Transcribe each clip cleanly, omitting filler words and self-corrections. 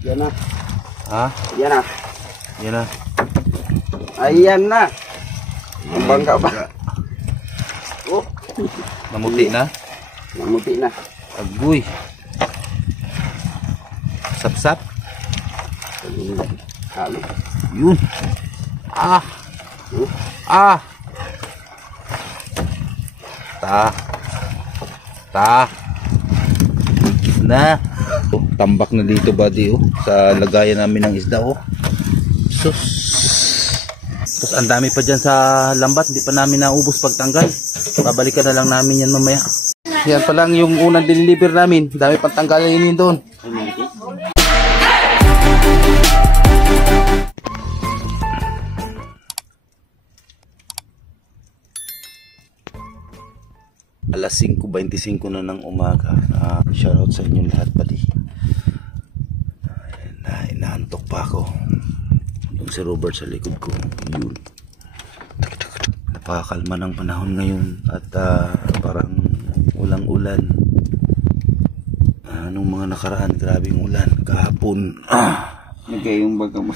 Yan na. Ha? Yan na. Yan na. Ayan na. Ang bangka ba? Oh. Namuti na? Namuti na. Agoy. Sap-sap. Halo. Yun. Ah. Ah. Higit na. Oh, tambak na dito buddy oh, sa lagayan namin ng isda oh. Sus. Tapos ang dami pa dyan sa lambat, hindi pa namin naubos pagtanggal. Babalikan na lang namin yan mamaya. Yan pa lang yung unang deliver namin. Dami pang tanggalin doon. Alas 5:25 na ng umaga. Shoutout sa inyo lahat buddy. Inaantok pa ako. Yung si Robert sa likod ko. Yun. Napakalma ng panahon ngayon. At parang ulang-ulan. Nung mga nakaraan, grabing ulan. Kahapon. Nagay yung baga mo.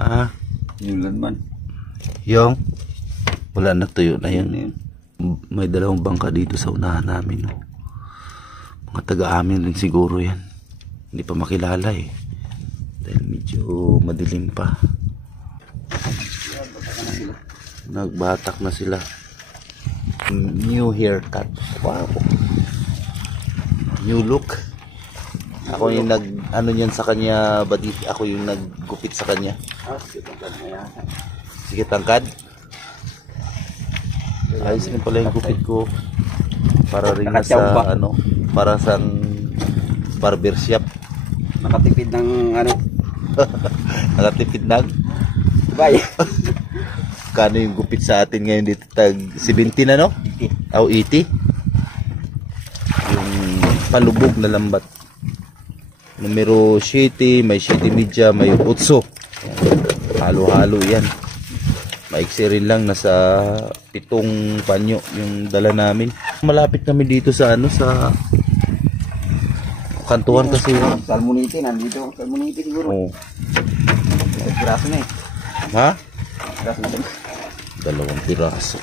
Ha? Yung lanman. Yung? Wala na, tuyo na yun. May dalawang bangka dito sa unahan namin. No? Mga taga-amin rin siguro yan. Hindi pa makilala eh. Dahil medyo madilim pa. Nagbatak na sila. New haircut. Wow. New look. Ako yung ano niyan sa kanya, buddy. Ako yung naggupit sa kanya. Sige, tangkad. Ayos rin pala yung gupit ko. Para rin na sa ano, para sa barber shop. Nakatipid ng ano. Nakatipid ng Bay. Kano yung gupit sa atin ngayon dito? Tag 70 na no? 80. O 80. Yung palubog na lambat. Numero 7, may 7 media, may 8. Halo-halo yan. Maiksi rin lang, nasa 7 panyo yung dala namin. Malapit kami dito sa ano, sa kantuhan kasi. Salmonite, nandito. Salmonite siguro. Oo. Piraso na eh. Ha? Piraso na. 2 piraso.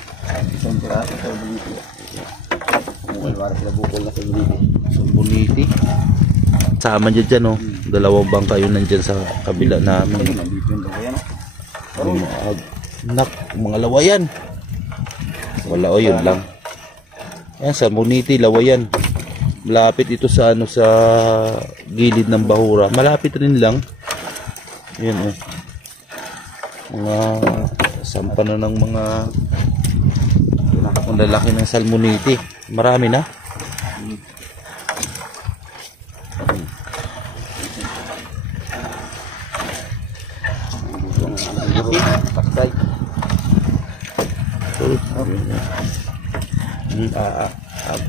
Isang piraso, salmonite. Wala sila bukol na salmonite. Salmonite. Sama dyan oh. 2 bangka yun nandyan sa kabila namin. Nandito yung kawayan oh. Nak, mga lawayan. Wala o yun lang. Yan, salmonite, lawayan. Malapit ito sa ano, sa gilid ng bahura. Malapit rin lang. Yan oh. Mga sampa na ng mga lalaki ng salmonite. Marami na. Paksay.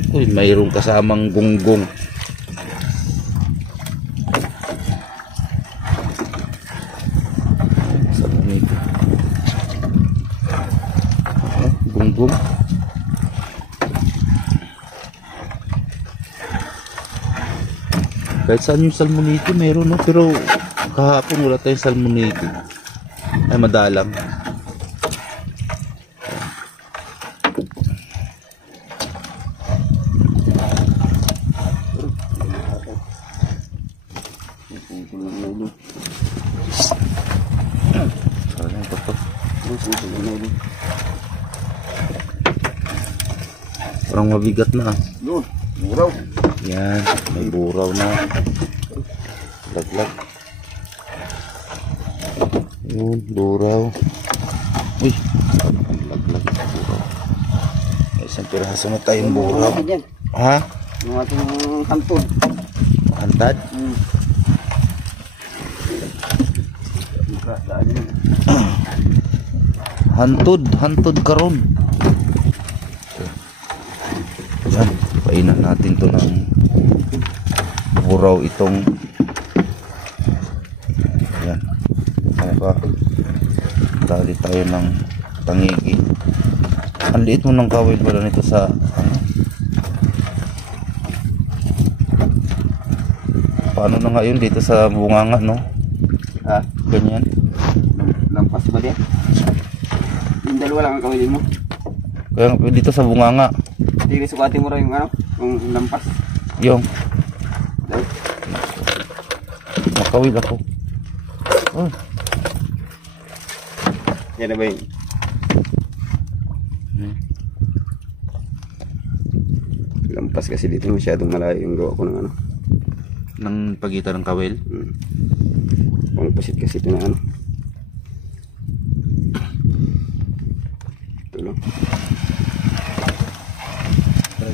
Uy, mayroong kasamang gunggong. Salmonite. Gunggong. Kahit saan yung salmonite meron no, pero kahapon wala tayong salmonite. Ay madalang. Parang mabigat na. Yun, buraw. Yan, may buraw na. Laglag. Yun, buraw. Uy, laglag na buraw. May isang piraso na tayong buraw. Ha? Yung ating hantod. Hantad? Hantod karon. Yan, painan natin to ng buraw itong. Yan. Dali tayo ng tangigi. Ang liit mo ng kawil pala nito sa ano, Paano na nga yun dito sa bunganga, no? Ha? Ganyan. Lampas ba din? Yung dalawa lang ang kawilin mo. Kaya dito sa bunganga. Hindi sukatin mo rin yung ano? Yung lampas. Yung. Dahil. Makawil ako. Oh. Yan na ba yun? Lampas kasi dito masyadong malayo yung gawa ko ng ano. Ng pagitan ng kawil. Pangpusit kasi ito na ano. Ito lang.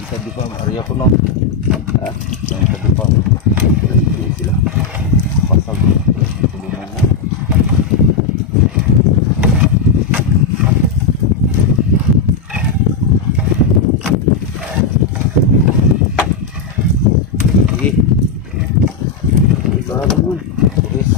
Try di pa, area ko no. Ha? Try di pa. Ito sila. Pasag. Tulungan mo. Sige. Sarado mo. Turis.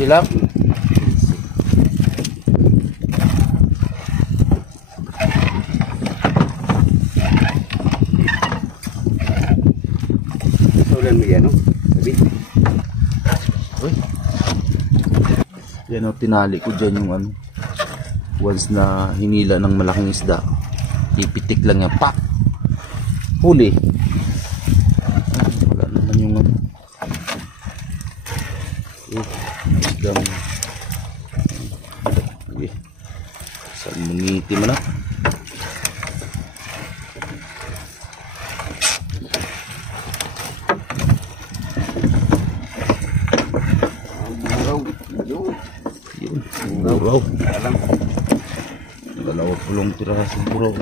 Silang Ulan mo yan, no? Sabi. uy. Yan o, tinali ko dyan yung ano. Once na hinila ng malaking isda, ipitik lang yan, pak! Huli. Wala naman yung ano. Isda mo. Sige. Salmoniti mo na. Buraw. Yun. Yun, buraw. Alam. 20 pirasong buraw.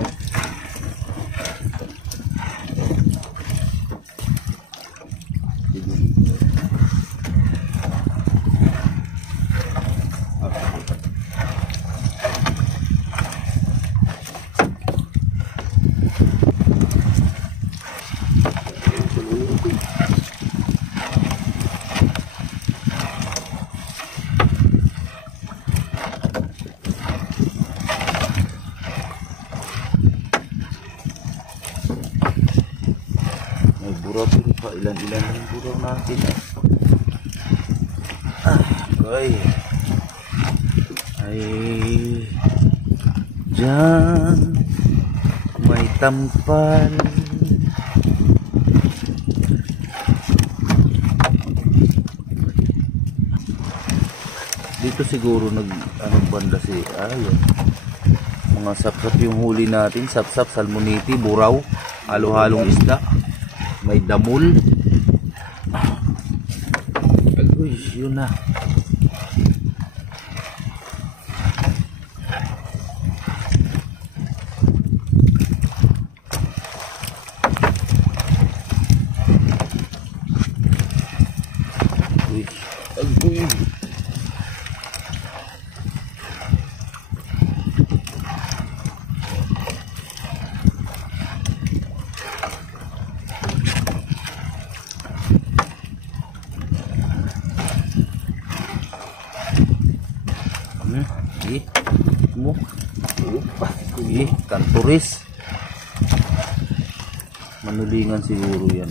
May buraw din pa. Ilan-ilan yung buraw natin. Okay. Ay, dyan may tampal. Dito siguro anong banda si ayun. Mga sapsap yung huli natin, sapsap, salmoniti, buraw, halo-halong isda, may damul. Agoy, yun na. Agoy. Mo. Kanturis. Manulingan siguro yan.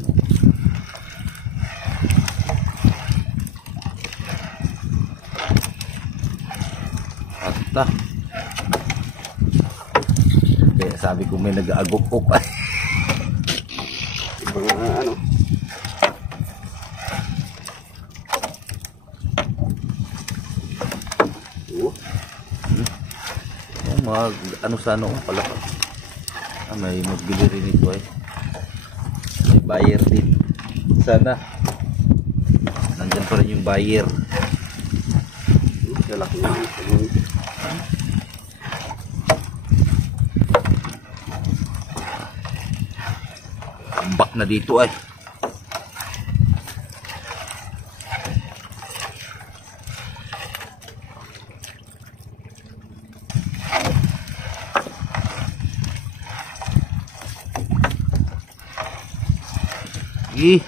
Ata. Kaya sabi ko may nag-aagok-ok. Mga ano. Mga ano sa ano pala. May magbili rin ito eh. May buyer din. Sana nandyan pa rin yung buyer. Lalaki na. Ambak na dito ay. Ih.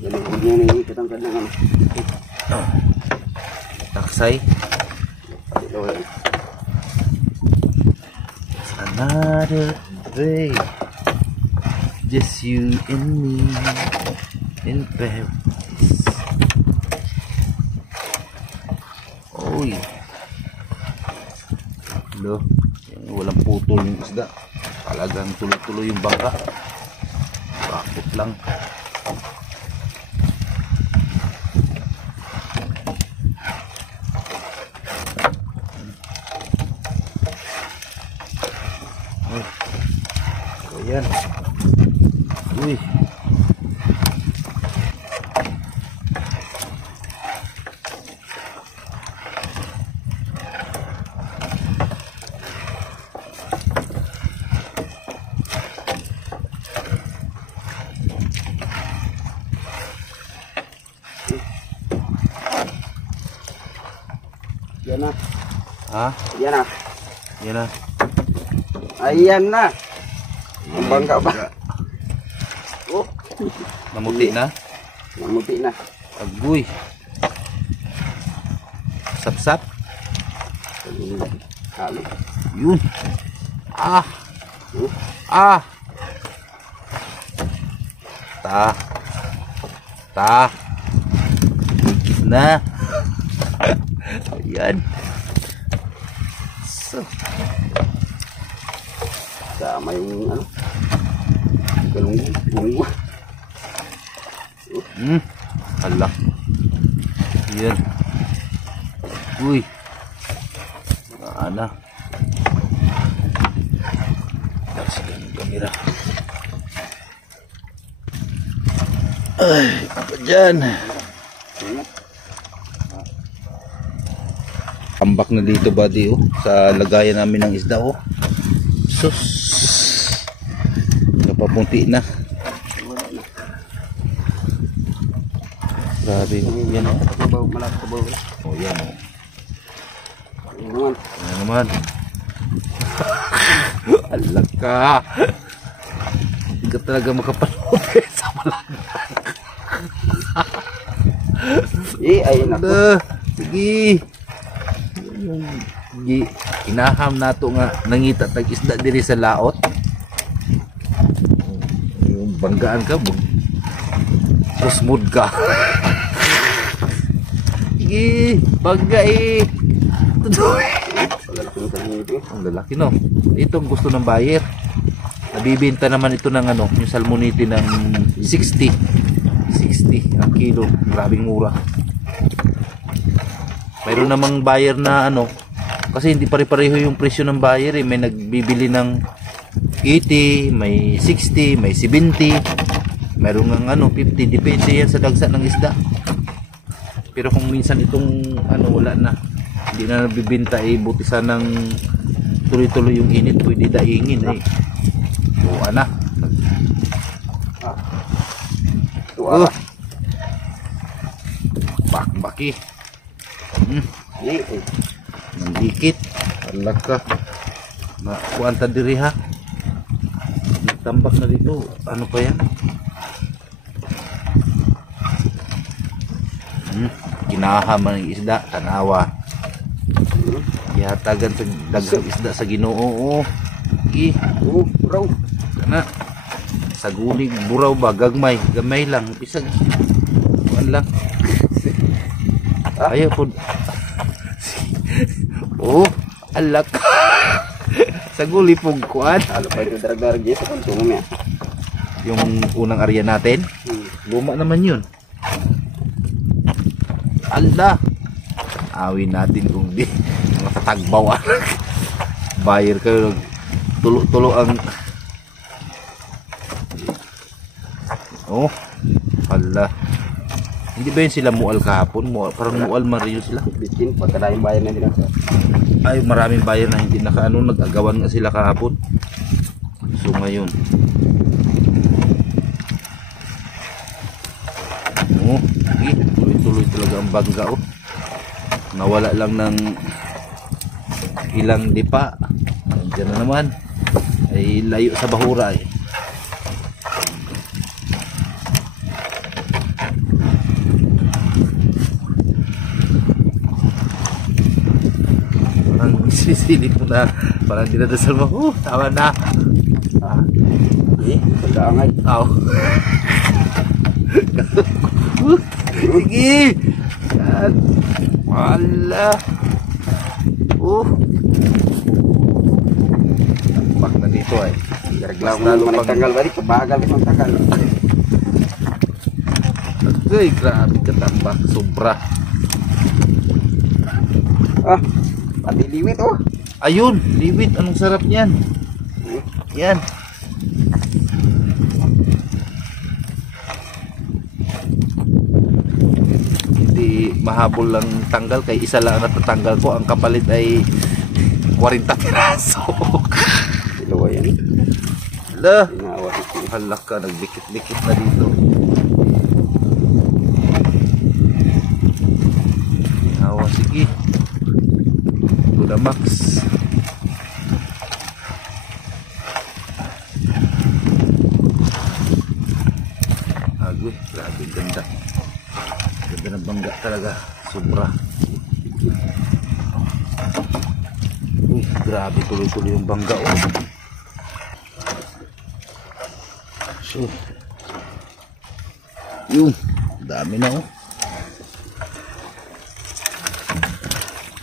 Yan ang huwag niya na ikatangkad ng ano. Taksay. Ito yan. It's another day. Just you and me in Paris. Uy. Lo, walang putol yung isda. Talagang tuloy-tuloy yung bangka. Bakit lang. Ayan. Uy. Yan na. Ha? Yan na. Yan na. Ayan na. Ang bangka ba? Oh. Namuti na. Namuti na. Agoy. Sap-sap. Halo. Yun. Ah. Ah. Ta. Higit na. Ayan. So. Sama yung ano. Galunggo. Hala. Ayan. Uy. Ana. Tapos ganyung kamera. Ay, apa dyan? Tambak na dito buddy oh, sa lagayan namin ng isda oh. Sus. Napapunti na. Grabe oh. Yan oh. Malaki sa bawa. Oh yan oh. Yan naman. Yan naman. Alag ka. Hindi ka talaga makapanood sa malaga. Ayun ako. Sige. Inaham nato nga nangita tag isda diri sa laot. Yung banggaan ka, kusmod ka. Sige, bangga eh. Ang lalaki no. Ito ang gusto ng buyer. Nabibenta naman ito ng ano, yung salmonite ng 60 ang kilo. Grabing mura. Mayroon namang buyer na ano, kasi hindi pare-pareho yung presyo ng buyer eh. May nagbibili ng 80, may 60, may 70, mayroon ng ano 50, depende yan sa dagsa ng isda. Pero kung minsan itong ano wala na, hindi na nabibenta eh, buti sanang tuloy-tuloy yung init, pwede daingin eh. Buwa na. Oh. Baki. Nandikit. Alag ka. Kuanta diri ha. Tambak na dito. Ano pa yan? Kinahaman ng isda. Tanawa. Ihatagan sa daghang isda sa Ginoo. Buraw. Kana. Sa gulig buraw ba? Gagmay. Gamay lang. Isag. Kuan lang. Ayaw po. Oh, alak. Sa guli pong kuan. Halo pa ito darag-darag dito kung tungo niya. Yung unang area natin. Luma naman yun. Ala. Awin natin kung di. Mga tatagbaw. Buyer kayo. Tulo-tulo ang. Oh. Ala. Hindi ba yun sila mual kahapon? Parang mual mariyo sila. Bitin, pagkadayang bayan na din ako. Ay, maraming buyer na hindi nakaano, nag-agawan nga sila kahapon. So ngayon. Oh, tuloy-tuloy talaga ang bangga oh. Nawala lang ng ilang dipa. Nandiyan na naman. Ay layo sa bahura eh. Parang sisilip mo na. Parang dinadasal mo. Tama na. Pagkaangay. Aw. Sige. Yan. Wala. Bak na dito ay. Reklamo mo tanggal balik, pabagal mo tanggal. Agay, grabe katambak. Sobra. Pati liwit oh. Ayun, liwit. Anong sarap niyan? Yan. Hindi mahabol lang tanggal. Kay isa lang natatanggal ko. Ang kapalit ay 40 piraso. Dalawa yan. Hala. Inawa ito. Hala ka, nagdikit-dikit na dito. Inawa, sige. Ito na max. Agoy, grabe ganda. Ganda ng bangga talaga. Sobra. Uy, grabe tuloy-tuloy yung bangga oh. So, yung dami na oh.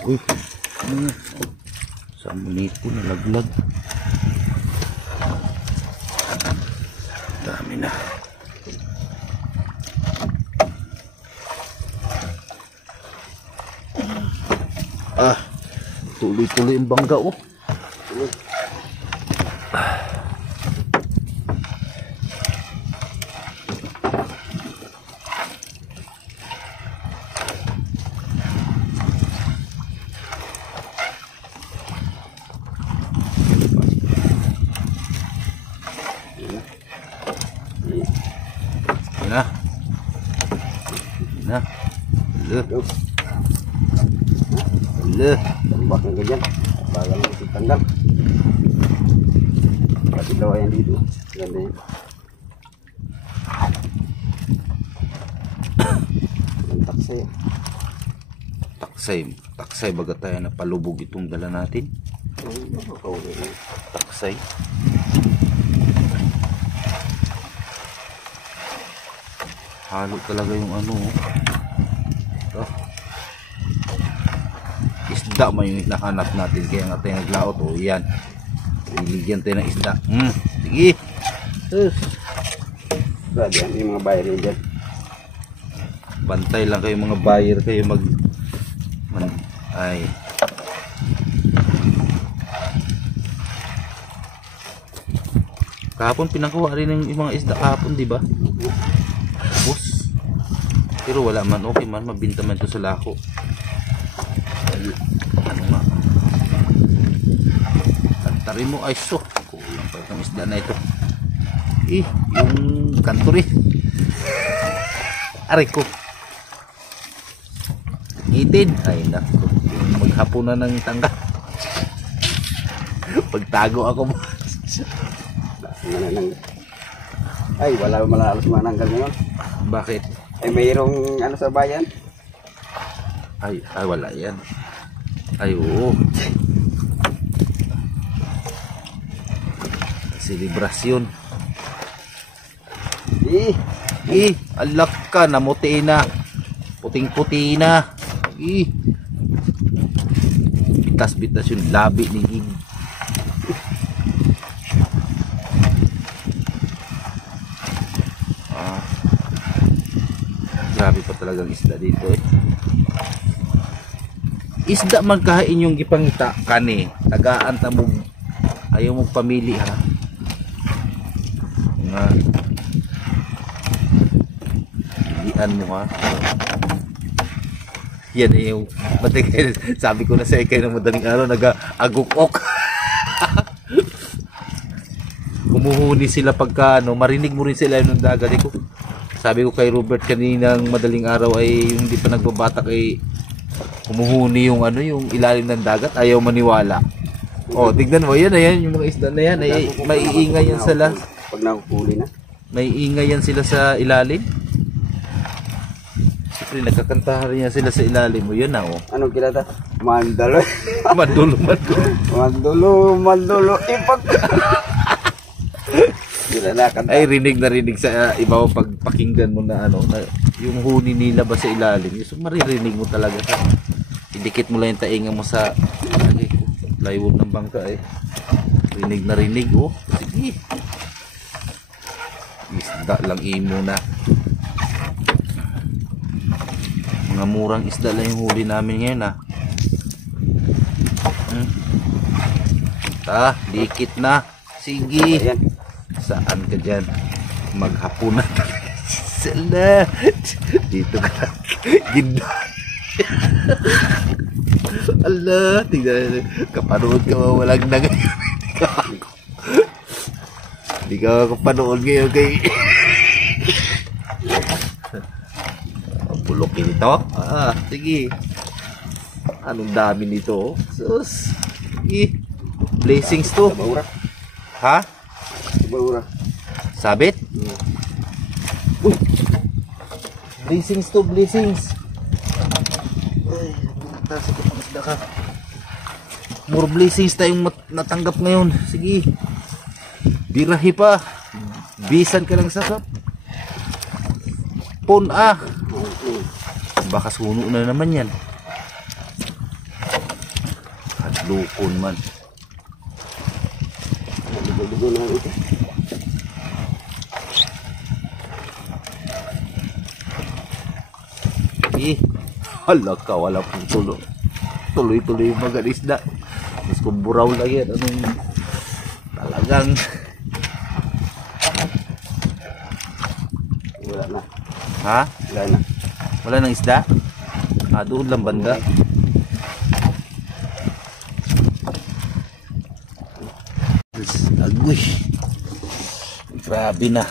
Uy, sa munito nalaglag. Dami na. Tuloy-tuloy yung bangga oh. Na. Na. Le. Tambak na ganyan. Bagal mo tanggal. Pati daw yan dito. Ganda yan. Ang taksay. Taksay baga tayo na palubog itong dala natin. Taksay. Halo talaga yung ano. Isda may yung hinahanap natin. Kaya nga tayo naglaot. O yan. Iligyan tayo ng isda. Sige. Grabe yan yung mga buyer yun dyan. Bantay lang kayo mga buyer. Kayo ay. Kahapon pinakuha rin yung mga isda kahapon, di ba? Tapos pero wala man, okay man, mabinta man ito sa lako. Ano nga, tantarin mo ay so kulang pa itong isda na ito. Yung kanturi aray ko ngitid, ay naku, maghapon na ng tangga. Pagtago ako mo. Ay, wala malalos mananggal ngayon. Bakit? Ay, mayroong ano sa bayan? Ay wala yan. Ay, oo. Selebrasyon. Alak ka, namuti na. Puting-puti na. Bitas-bitas yung labi ni Gig. Grabe pa talagang isda dito eh. Isda man kahain yung gipangita kani. Tagaan ta mo. Ayaw mo pamili ha. Nga. Pilihan mo ha. Yan eh yung matigil. Sabi ko na sa ikay ng madaling araw nag-agukok. Kumuhuni sila pagka ano, marinig mo rin sila yung dagat ko. Sabi ko kay Robert kaninang madaling araw ay yung hindi pa nagbabatak ay humuhuni yung ano, yung ilalim ng dagat, ayaw maniwala. Oh, tignan mo, yan ayan, yung mga isda na yan, ay maiingay yan sila. Pag nakuhuli na. Maiingay yan sila sa ilalim. Siyempre, nagkakantahan yan sila sa ilalim mo, yun na oh. Anong kilata? Mandalo. Mandulo. Mandolo. Ipag. Ay, rinig na rinig sa iba pag pakinggan mo na ano, na, yung huni nila ba sa ilalim, yung maririnig mo talaga. Idikit mo lang yung tainga mo sa plywood ng bangka eh. Rinig na rinig oh. Sige. Isda lang imo na. Mga murang isda lang yung huli namin ngayon ah. Dikit na. Sige. Ayan. Saan ka dyan? Maghapon na. Sala. Dito ka. Ginda. Allah. Tingnan. Kapanood ka walang na ngayon. Hindi ka kapanood ngayon kay... Bulokin ito. Sige. Anong dami nito? Sus. Sige. Blessings to. Baura. Ha? Baura. Sabit? Uy! Blessings to, blessings. Ay, tasok ko isda ka. More blessings tayong natanggap ngayon. Sige. Birahi pa. Bisan ka lang sakap. Pun baka suno na naman yan. Hadlukon man. Dugo na ito. Hala ka, wala pong tuloy. Tuloy-tuloy yung mga isda. Mas kung buraw lang yan. Anong talagang Wala na. ha? Wala na. Wala nang isda? Doon lang banda. Agoy. Grabe na.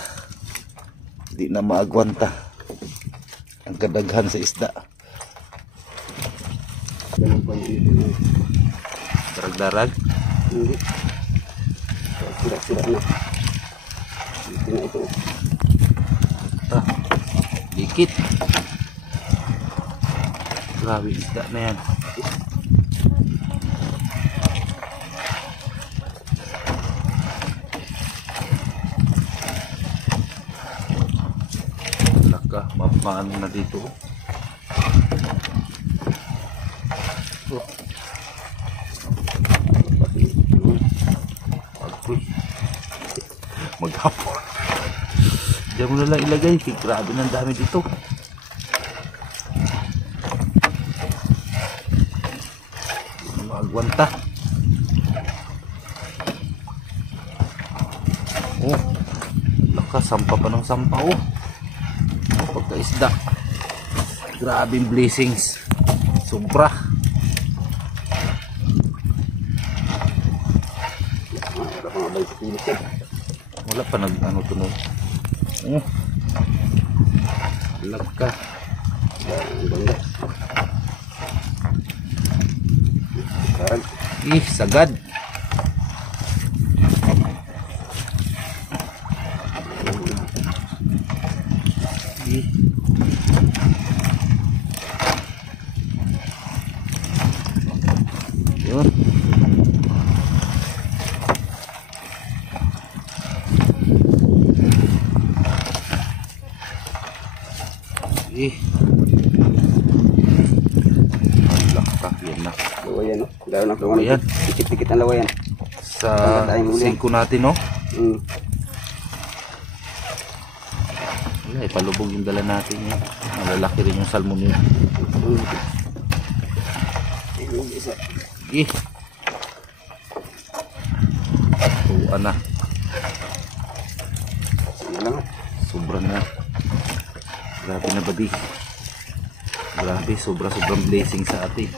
Hindi na maagwanta ang kadaghan sa isda. Ganun pa yung Darag-darag. hindi. Sira-sira na. Dito na ito. Dikit. Grabe isda na yan. Laka, mapaan na dito. Agoy. Maghapon. Diyan mo na lang ilagay. Grabe ng dami dito. Magwanta. Oh. Laka, sampa pa ng sampa oh. Pagkaisda. Grabing blessings. Sobra. Wala pa nag ano to no. Laka. Sagad. Yun. Laka, yan na. Lawayan, no? Lalo na kung Lawayan. Dikit-dikit ang lawayan. Sa 5 natin, no? Wala, ipalubog yung dala natin yan. Malalaki rin yung salmon yun. Tuan na. Sobrang na. Grabe na babi. Grabe, sobrang blessing sa atin.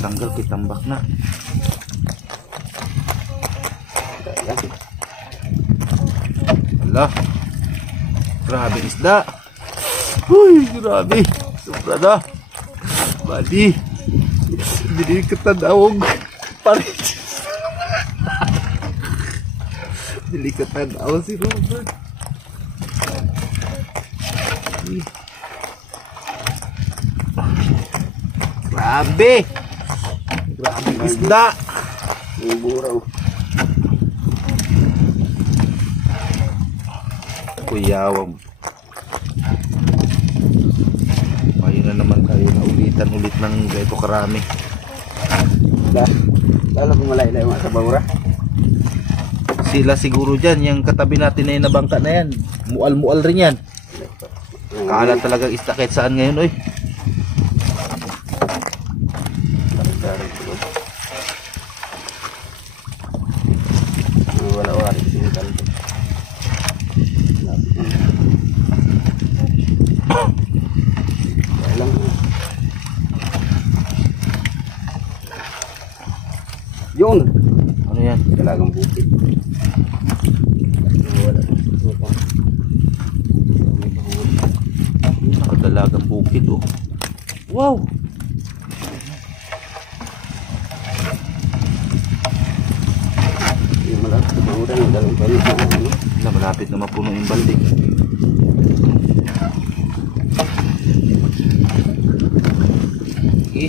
Tanggal kay tambak na. Hala. Grabe isda. Uy, grabe. Sobra na. Bali. Hindi kita daog. Parit. Hindi kita daog si Robert. Grabe. Grabe isda. Buraw. Kuyawam. Ayun na naman tayo na ulit ng gaito karami. Lalo kung malay-lay mga sa bahura. Sila siguro dyan, yung katabi natin na yun na bangka na yan. Mual-mual rin yan. Kala talaga isda kahit saan ngayon, oy. Wala oras dito talito. Lang. Yun. Ano yan? Dalagang bukid. Wala. Nakadalagang bukid, oh. Wow! Yung malapit na bahura ng dalawang palit na ano. Malapit na mapuno yung balde. Okay.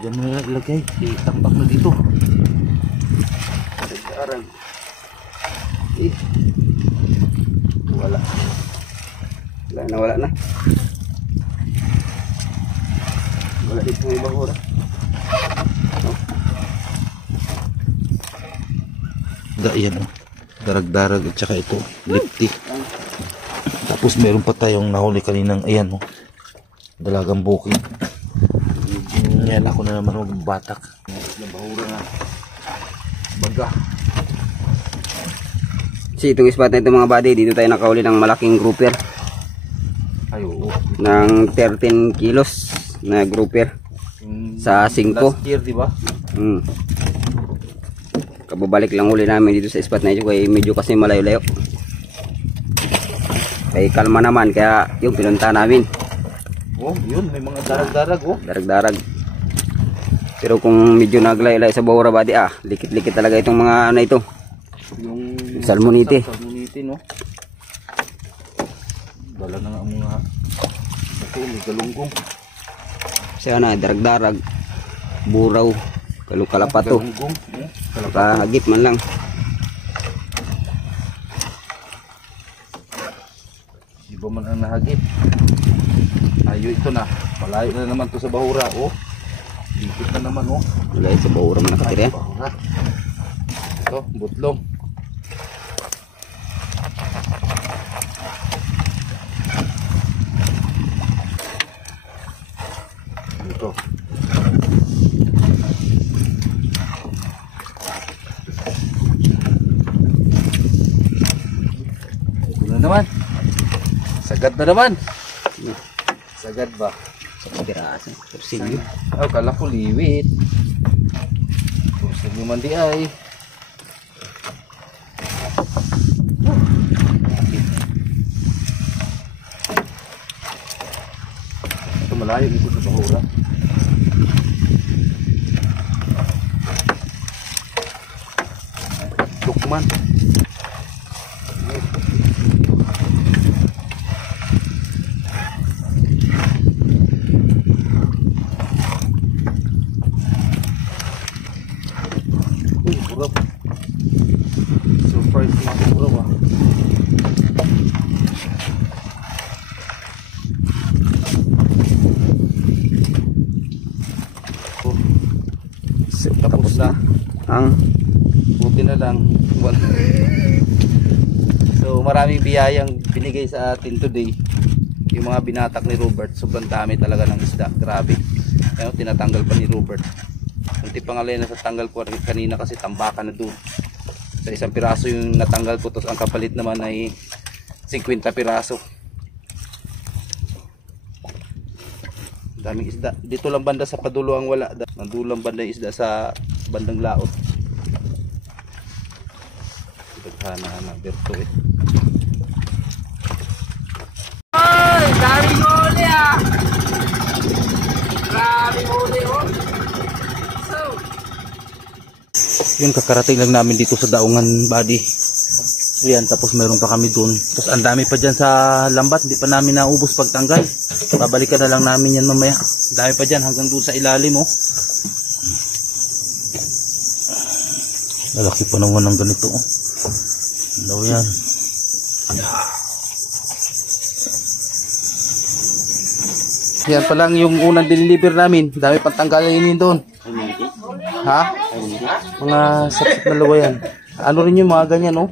Diyan mo na ilagay. Itambak na dito. Nagdarag. Wala. Wala na. Wala dito ng bahura. Yan, oh. Darag-darag at saka ito, lipti. Tapos meron pa tayong nahuli kaninang, ayan, oh. Dalagang bukid. Yan, ako na naman batak. Nabahura na. Baga. Kasi itong spot na ito mga buddy, dito tayo nakahuli ng malaking grouper. Ay, oo. Ng 13 kilos na grouper. Sa 5. Last year, di ba? Kababalik lang uli namin dito sa spot na ito kaya medyo kasi malayo-layo. Kaya kalma naman kaya yung pinunta namin. Oh, yun, may mga darag-darag, oh. Darag-darag. Pero kung medyo naglayo-layo sa bahura buddy, likit-likit talaga itong mga ano ito. Yung salmonite. Salmonite, no? Dala na nga ang mga ito, may galunggong. Siya na, darag-darag, buraw, kalapato. Galunggong, Kahagip man lang. Iba man ang nahagip. Ayo ito na. Malayo na naman to sa bahura, oh. Dikit na naman, oh. Wala sa bahura man nakatira. Bahura. Ito, butlong. Ito. Naman. Sagad na naman. Sagad ba? Piraso. Persilyo. Oh, kala ko liwit. Persilyo man di ay. Ito malayo dito sa bahura. Tukman. Surprise mga bro, ah. Oh. Tapos na. Ang Buti na lang. So maraming biyayang binigay sa atin today. Yung mga binatak ni Robert, sobrang dami talaga ng isda. Grabe. Ayun, tinatanggal pa ni Robert. Kunti pangalay na sa tanggal ko kanina kasi tambakan na doon. Sa isang piraso yung natanggal ko, tapos ang kapalit naman ay 50 piraso. Daming isda. Dito lang banda sa padulo ang wala. Nandulo lang banda yung isda sa bandang laot. Daghana na berto eh. Ay, daming huli ah! Daming huli oh! So, Yun, kakarating lang namin dito sa Daungan, buddy. Yan, tapos meron pa kami dun. Tapos ang dami pa dyan sa lambat. Hindi pa namin naubos pagtanggal. Babalikan na lang namin yan mamaya. Dami pa dyan hanggang dun sa ilalim oh. Lalaki pa naman ng ganito oh. Daw yan. Yan pa lang yung unang deliver namin. Dami pang tanggalin doon. Ha? Mga sapsap na lawayan. Ano rin yung mga ganyan oh.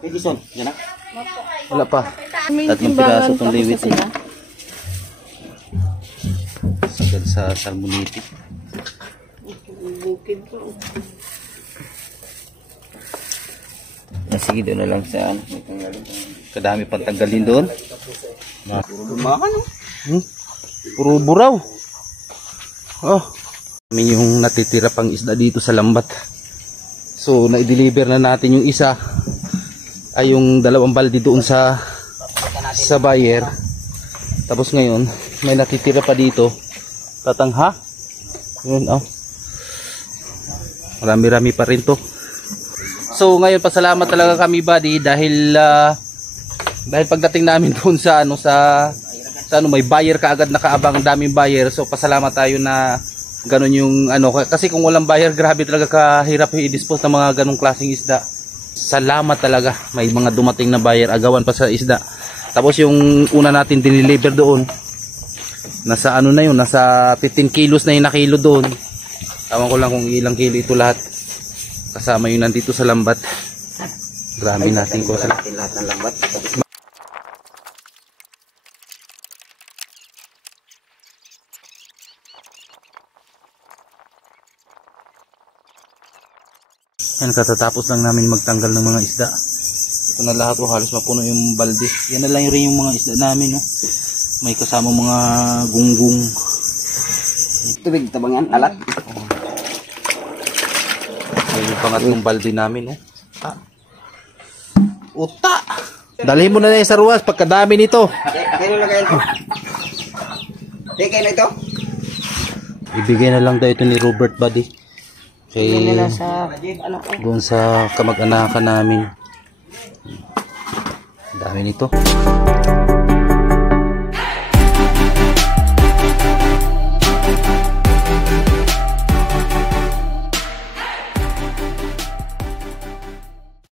Edison, yan na. Wala pa. Tatlong piraso itong liwit. Sagad sa salmoniti. Bukid po. Sige, doon na lang sa ano. Kadami pang tanggalin doon. Puro lumakan oh. Puro buraw. Oh. Kami yung natitira pang isda dito sa lambat. So, na-deliver na natin yung isa. Ay yung dalawang balde doon sa buyer. Tapos ngayon, may natitira pa dito. Tatangha. Yun oh. Marami-rami pa rin to. So ngayon pasalamat talaga kami buddy dahil pagdating namin doon sa may buyer kaagad nakaabang, daming buyer. So pasalamat tayo na ganun yung kasi kung walang buyer grabe talaga kahirap i-dispose ng mga ganung klaseng isda. Salamat talaga may mga dumating na buyer, agawan pa sa isda. Tapos yung una natin dineliver doon nasa na yun, nasa 15 kilos na yung nakilo doon. Tawan ko lang kung ilang kilo ito lahat. Kasama yun nandito sa lambat. Grabe natin ko sa lahat ng lambat. Yan, katatapos lang namin magtanggal ng mga isda. Ito na lahat halos mapuno yung balde. Yan na lang rin yung mga isda namin no. May kasama mga gunggong. Tubig, tabang yan, alat. Yung pangatlong balde namin no. Uta! Dalhin mo na yung sa ruwas pagkadami nito. Kayo lagayan ko. Kayo na ito. Ibigay na lang daw ito ni Robert buddy. Kay Nila sa doon sa kamag-anakan namin. Dami nito.